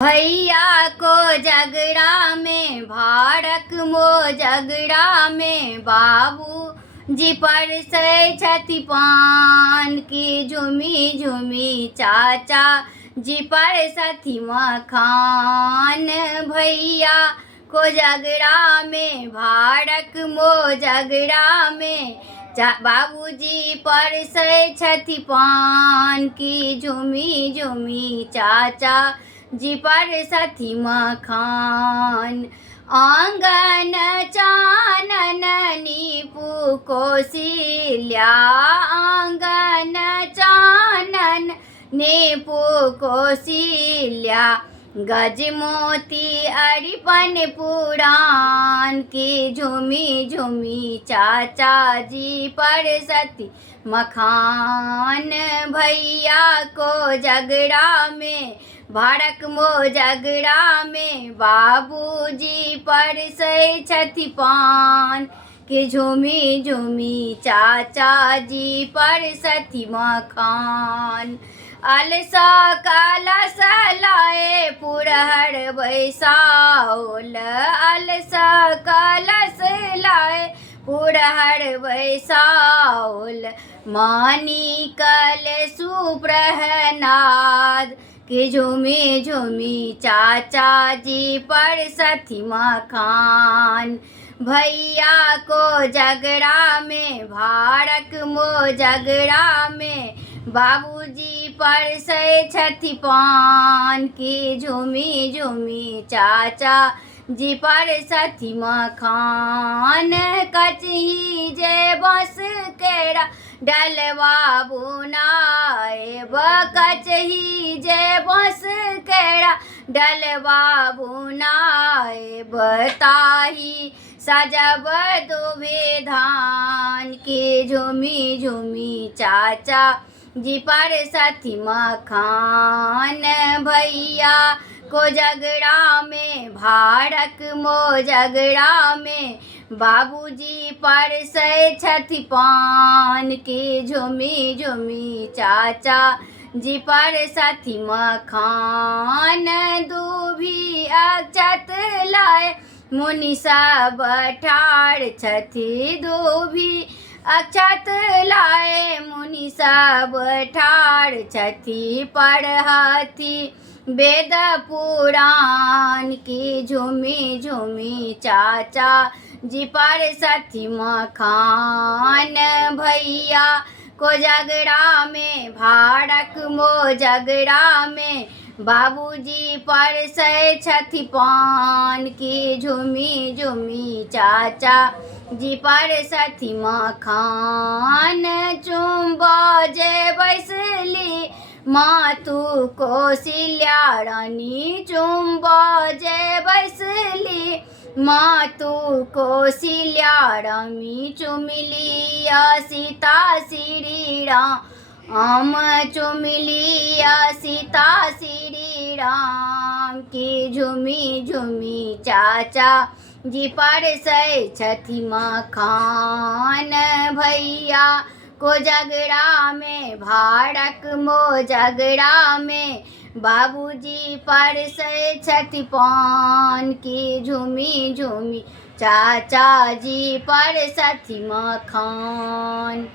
भैया को झगड़ा में भाड़क मो झगड़ा में बाबू जी पर से छति पान की झुमी झुमी चाचा जी पर सथी मखान। भैया को झगड़ा में भाड़क मो झगड़ा में बाबूजी पर से छति पान की झुमी झुमी चाचा जी पर सथी मखान। आंगन चानन नीपू कौशल्या आंगन चानन नीपू कौशल्या गजमोती अरिपन पुराण की झुमी झुमी चाचा जी पर सती मखान। भैया को झगड़ा में भाड़क मो झगड़ा में बाबूजी पर से छति पान कि झुमी झुमी चाचा जी पर सती मखान। अलसा कलश लाए पुरहर बैसाओल अलसा कलश लाए पुरहर बैसाओल मानी कल सुप्रहनाद कि झुमी झुमी चाचा जी पर सथी मखान। भैया को झगड़ा में भाड़क मो झगड़ा में बाबूजी पर से छति पान की झुमी झुमी चाचा जी पर सथी मखान। कचही जे बस केरा डलवा बुनाए कचही जे बस केरा डलवा बुनाए बताही सजब दुबे धान की झुमी झुमी चाचा जी पर सथी मखान। भैया को झगड़ा में भाड़क मो झगड़ा में बाबूजी पर से छति पान की झुमी झुमी चाचा जी पर सथी मखान। दूभी अक्षत लाए मुनि सब ठाड़ छथि दूभी अक्षत लाए मुनि सब ठाड़ छथि पढ़ती वेद पुराण की झुमी झुमी चाचा जी पर सथी मखान। भैया को झगड़ा में भाड़क मो झगड़ा में बाबूजी पर से छति पान की झुमी झुमी चाचा जी पर सथी मखान। चुम्बा जे बैसली मातु कौशल्या रानी चुम्बा जे बैसली मातु कौशल्या रानी चुमिलिया सीता श्री राम चुमिलिया सीता श्री राम की झुमी झुमी चाचा जी पर से छति मखान। भैया को झगड़ा में भाड़क मो झगड़ा में बाबूजी पर से छति पान की झुमी झुमी चाचा जी पर सथी मखान।